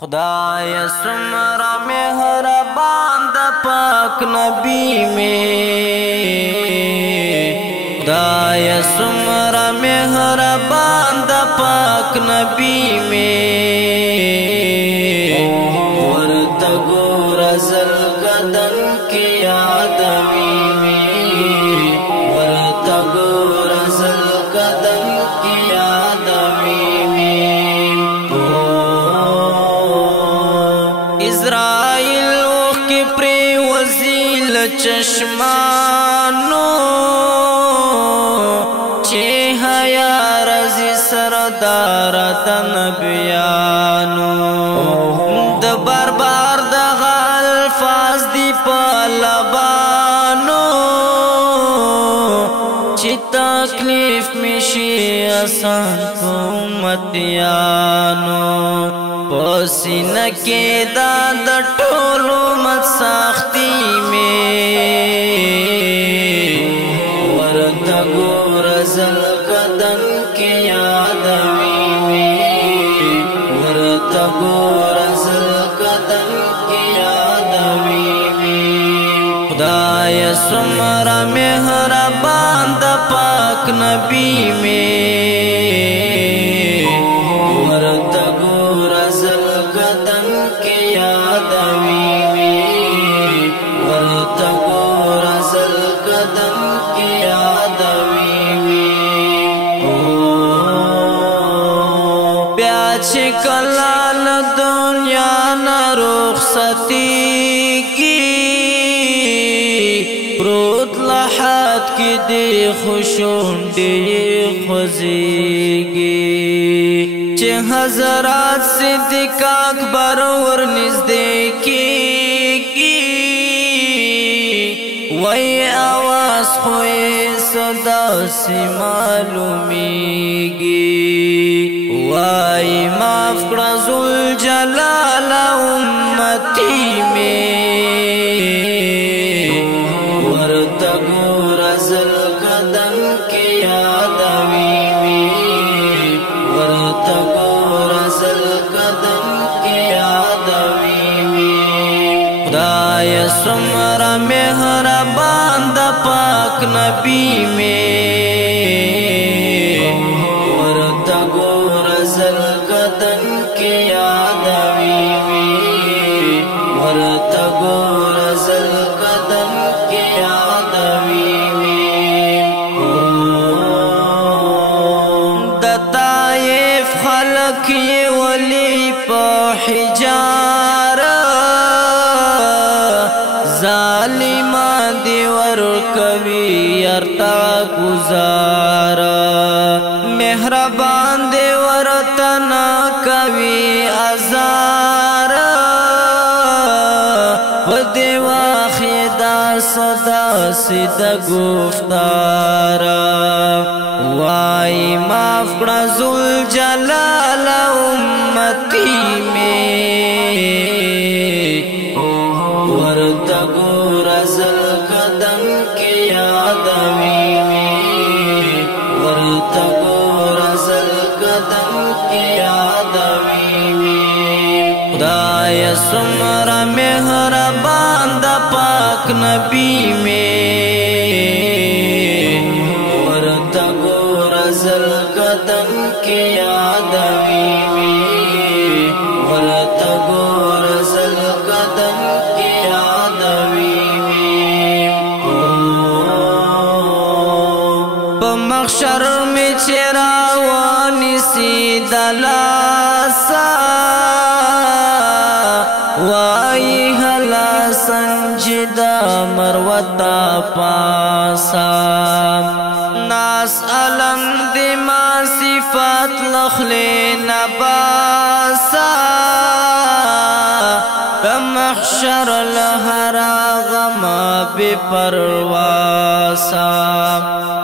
خدای سمرا مهربان د پاک نبی میں خدای سمرا مهربان د پاک نبی میں ورته ګور زل قدم کی آدمی میں ورته ګور زل قدم کی آدمی میں اسرائیل کی پری وزیل چشمانو چه حیا رزی سردار د نبیانو د بار بار د الفاظ دی پلبانو چه تکلیف میشی آسان کو امتیانو پسینہ کے داد ٹولو مت ساختی میں ورته ګور زل قدم کی آدمی میں ورته ګور زل قدم کی آدمی میں خدای سمرا مهربان د پاک نبی میں ورته ګور زل قدم کی آدمی میں ورته ګور زل قدم کی آدمی میں بیا چې کلال دنیا نه رخصتی کی پروت لحد کی دی خوشونډې خوځېږي چې حضرات صدیق اکبر ور نږدې کېږي وای اواز خو یې داسې معلومیږي وای معاف کړه ذوالجلال امتي مې ورته ګور زل قدم کی آدمی میں ورته ګور زل قدم کی آدمی میں خدای سمرا مهربان د پاک نبی میں ورته ګور زل قدم کی آدمی میں ورته ګور زل قدم کی آدمی میں د طائف خلق یہ ولی په حجار ظالمان دی ور کوي ارتا گزار مهربان دی ورتنا کوي ازار و دی واخدا صدا سید گفتار وای معاف کړه ذوالجلال امتی میں ورته ګور زل قدم کی آدمی میں ورته ګور زل قدم کی آدمی میں خدای سمرا مهربان د پاک نبی میں ورته ګور زل قدم کی آدمی میں ورته ګور زل قدم کی آدمی میں په محشر میں چراوانی سی دلاسا وائی حلا سنجدہ مروتا پاسا ناس علم دما صفات لخل نباسا محشر لہرا غما بے پرواسا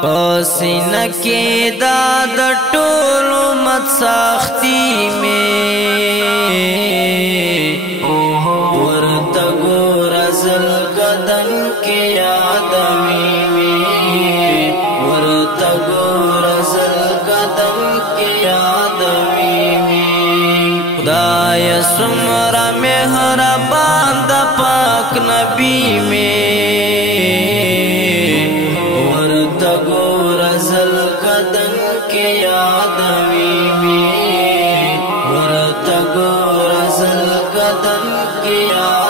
پسینہ کے داد ټول مت ساختی میں ورته ګور زل قدم کی آدمی میں ورته ګور زل قدم کی آدمی میں خدای سمرا مهربان دا پاک نبی میں ورتا گورا زل قدن کے آدمی میں ورتا گورا زل قدن کے آدمی